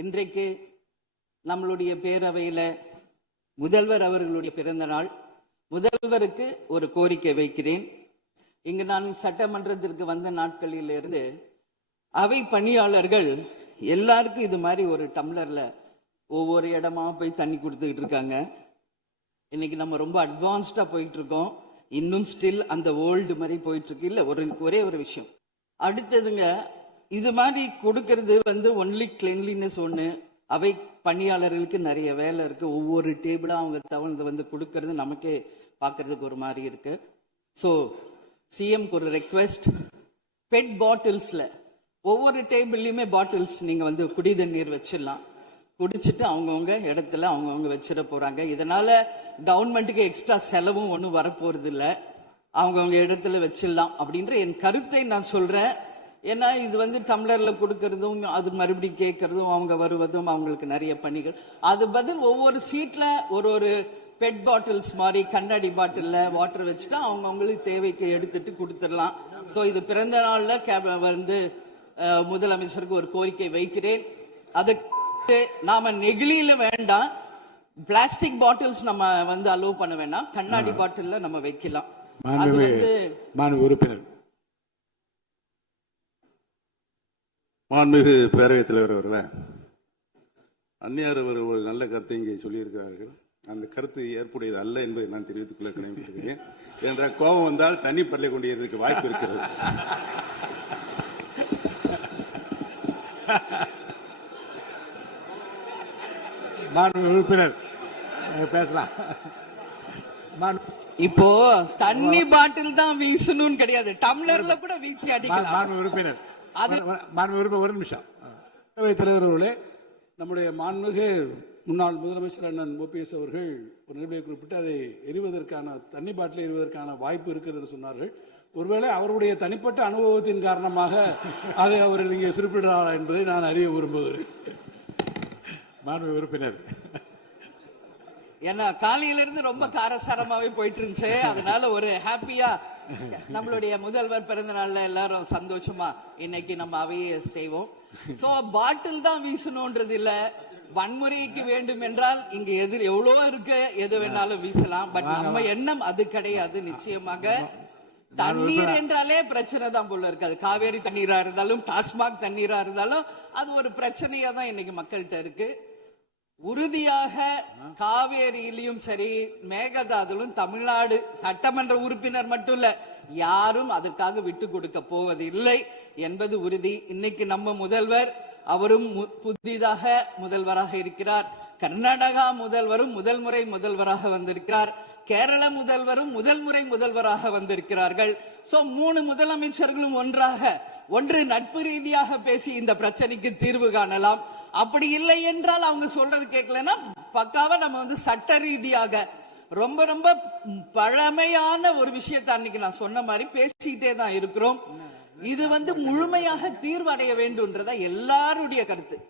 இன்றைக்கு நம்மளுடைய பேரவையில முதல்வர் அவர்களுடைய பிறந்த நாள். முதல்வருக்கு ஒரு கோரிக்கை வைக்கிறேன். இங்கு நான் சட்டமன்றத்திற்கு வந்த நாட்களிலிருந்து அவை பணியாளர்கள் எல்லாருக்கும் இது மாதிரி ஒரு டம்ளர்ல ஒவ்வொரு இடமா போய் தண்ணி கொடுத்துக்கிட்டு இருக்காங்க. இன்னைக்கு நம்ம ரொம்ப அட்வான்ஸ்டா போயிட்டு இருக்கோம். இன்னும் ஸ்டில் அந்த ஓல்டு மாதிரி போயிட்டு இருக்கு. இல்ல ஒரே ஒரு விஷயம் அடுத்ததுங்க, இது மாதிரி கொடுக்கறது ஒன்லி கிளீன்லினஸ் ஒண்ணு. அவை பணியாளர்களுக்கு நிறைய வேலை இருக்கு. ஒவ்வொரு டேபிளா அவங்க தவழ்ந்து கொடுக்கறது நமக்கே பார்க்கறதுக்கு ஒரு மாதிரி இருக்கு. ஸோ சிஎம்க்கு ஒரு ரெக்வெஸ்ட், பெட் பாட்டில்ஸ்ல ஒவ்வொரு டேபிள்லயுமே பாட்டில்ஸ் நீங்க குடி தண்ணீர் வச்சிடலாம். குடிச்சிட்டு அவங்கவுங்க இடத்துல அவங்கவுங்க வச்சிட போறாங்க. இதனால கவர்மெண்ட்டுக்கு எக்ஸ்ட்ரா செலவும் ஒன்றும் வரப்போறது இல்லை. அவங்கவுங்க இடத்துல வச்சிடலாம் அப்படின்ற என் கருத்தை நான் சொல்றேன். ஏன்னா இது டம்ளர்ல கொடுக்கறதும் அது மறுபடியும் கேட்கறதும் அவங்க வருவதும் அவங்களுக்கு நிறைய பணிகள். அது பதில் ஒவ்வொரு சீட்ல ஒரு பெட் பாட்டில்ஸ் மாதிரி கண்ணாடி பாட்டில்ல வாட்டர் வச்சுட்டா அவங்களுக்கு தேவைக்கு எடுத்துட்டு கொடுத்துடலாம். ஸோ இது பிறந்த நாள்ல முதலமைச்சருக்கு ஒரு கோரிக்கை வைக்கிறேன். அதுக்கு நாம நெகிழியில வேண்டாம், பிளாஸ்டிக் பாட்டில்ஸ் நம்ம அலோவ் பண்ண வேண்டாம், கண்ணாடி பாட்டில்ல நம்ம வைக்கலாம். மாண்புமிகு பேரவைத் தலைவர் அவர்களே, அந்நியார் அவர்கள் ஒரு நல்ல கருத்தை இங்கே சொல்லியிருக்கிறார்கள். அந்த கருத்து ஏற்புடையது அல்ல என்பதை நான் தெரிவித்துக் கொள்ள கடமைப்பட்டிருக்கிறேன். என்ற கோபம் வந்தால் தண்ணி பள்ளி கொண்டிருக்க வாய்ப்பு இருக்கிறது. உறுப்பினர் பேசலாம். இப்போ தண்ணி பாட்டில் தான் வீசணும்னு கிடையாது, டம்ளர்ல கூட வீசி அடிக்கலாம். உறுப்பினர் ஒரு நிமிஷம். தலைவர் அவர்களே, நம்முடைய மாண்புமிகு முன்னாள் முதலமைச்சர் அண்ணன் ஓபிஎஸ் அவர்கள் ஒரு நிலையை குறிப்பிட்டு அதை எரிவதற்கான தண்ணி பாட்டிலை எரிவதற்கான வாய்ப்பு இருக்கிறது என்று சொன்னார்கள். ஒருவேளை அவருடைய தனிப்பட்ட அனுபவத்தின் காரணமாக அதை அவர்கள் இங்கே குறிப்பிடுறாரா என்பதை நான் அறிய விரும்புகிறேன். மாண்புமிகு உறுப்பினர், ஏன்னா காலையில இருந்து ரொம்ப காரசாரமாவே போயிட்டு இருந்துச்சு. அதனால ஒரு ஹாப்பியா நம்மளுடைய முதல்வர் பிறந்த நாள்ல எல்லாரும் சந்தோஷமா இன்னைக்கு நம்ம அவையை செய்வோம். சோ பாட்டில் தான் வீசணும்ன்றது இல்ல. வன்முறைக்கு வேண்டும் என்றால் இங்க எவ்வளவோ இருக்கு, எது வேணாலும் வீசலாம். பட் நம்ம எண்ணம் அது கிடையாது. நிச்சயமாக தண்ணீர் என்றாலே பிரச்சனை தான் போல இருக்கு. அது காவேரி தண்ணீரா இருந்தாலும் டாஸ்மாக் தண்ணீரா இருந்தாலும் அது ஒரு பிரச்சனையா தான் இன்னைக்கு மக்கள்கிட்ட இருக்கு. உறுதியாக காவேரியிலும் சரி மேகதாதுலும் தமிழ்நாடு சட்டமன்ற உறுப்பினர் மட்டும் இல்ல, யாரும் அதற்காக விட்டு கொடுக்க போவதில்லை என்பது உறுதி. இன்னைக்கு நம்ம முதல்வர் அவரும் புதிதாக முதல்வராக இருக்கிறார். கர்நாடகா முதல்வரும் முதல் முறை முதல்வராக வந்திருக்கிறார். கேரள முதல்வரும் முதல் முறை முதல்வராக வந்திருக்கிறார்கள். சோ 3 முதலமைச்சர்களும் ஒன்று நட்பு ரீதியாக பேசி இந்த பிரச்சனைக்கு தீர்வு காணலாம். அப்படி இல்லை என்றால் அவங்க சொல்றது கேட்கலன்னா பக்காவா நம்ம சட்ட ரீதியாக ரொம்ப ரொம்ப பழமையான ஒரு விஷயத்தை அன்னைக்கு நான் சொன்ன மாதிரி பேசிக்கிட்டே தான் இருக்கிறோம். இது முழுமையாக தீர்வு அடைய வேண்டும்ன்றதா எல்லாருடைய கருத்து.